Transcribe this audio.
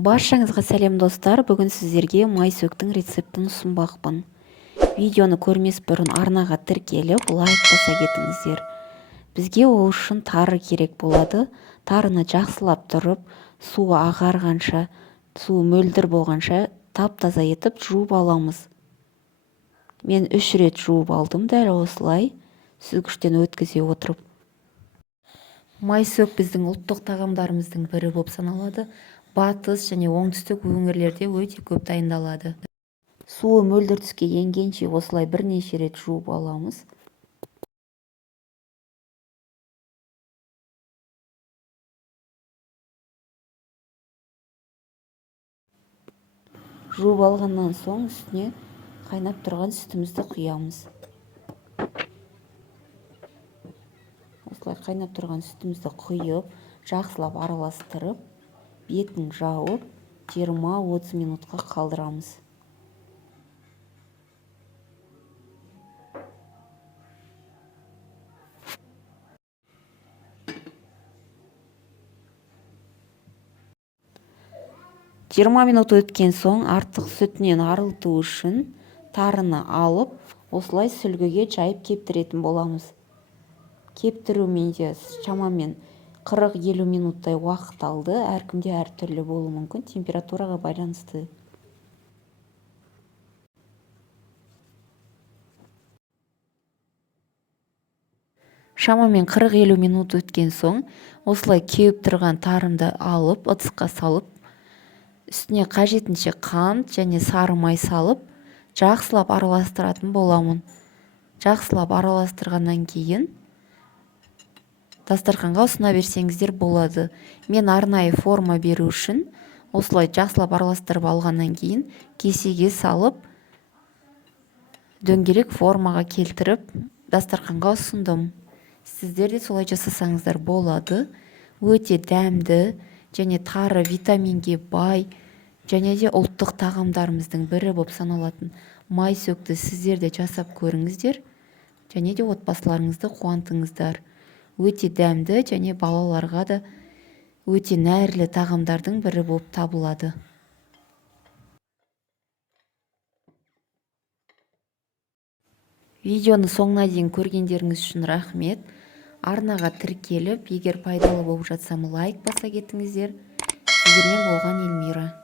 Баршаңызға сәлем достар, бүгін сіздерге майсөктің рецептін ұсынбақпын. Видеоны көрмес бұрын арнаға тіркеліп, лайк баса кетіңіздер. Бізге ол үшін тары керек болады. Тарыны жақсылап тұрып, суы ағарғанша, суы мөлдір болғанша тап-таза етіп жуып аламыз. Мен 3 рет жуып алдым, дәл осылай сүзгіштен өткізе отырып. Майсөк біздің ұлттық тағамдарымыздың бірі болып саналады. Батыс және оңтүстік өңірлерде өте көп дайындалады. Суы мөлдір түске енгенше осылай бірнеше рет жуып аламыз. Жуып алғаннан соң үстіне қайнап тұрған сүтімізді құямыз. Осылай қайнап тұрған сүтімізді құйып, жақсылап араластырып, бетін жауып 20-30 минутқа қалдырамыз. Жиырма минут өткен соң артық сүтінен арылту үшін тарыны алып, осылай сүлгіге жайып кептіретін боламыз. Кептірумен де шамамен 40-50 минуттай уақыт алды. Әркімде әртүрлі болуы мүмкін, температураға байланысты. Шамамен 40-50 минут өткен соң осылай кеуіп тұрған тарымды алып, ыдысқа салып, үстіне қажетінше қант және сары май салып, жақсылап араластыратын боламын. Жақсылап араластырғаннан кейін дастарханға ұсына берсеңіздер болады. Мен арнайы форма беру үшін осылай жақсылап араластырып алғаннан кейін кесеге салып, дөңгелек формаға келтіріп, дастарханға ұсындым. Сіздер де солай жасасаңыздар болады. Өте дәмді және тары витаминге бай және де ұлттық тағамдарымыздың бірі болып саналатын майсөкті сіздер де жасап көріңіздер және де отбасыларыңызды қуантыңыздар. Өте дәмді және балаларға да өте нәрлі тағамдардың бірі болып табылады. Видеоны соңына дейін көргендеріңіз үшін рахмет. Арнаға тіркеліп, егер пайдалы болып жатсам лайк баса кетіңіздер. Сіздермен болған Эльмира.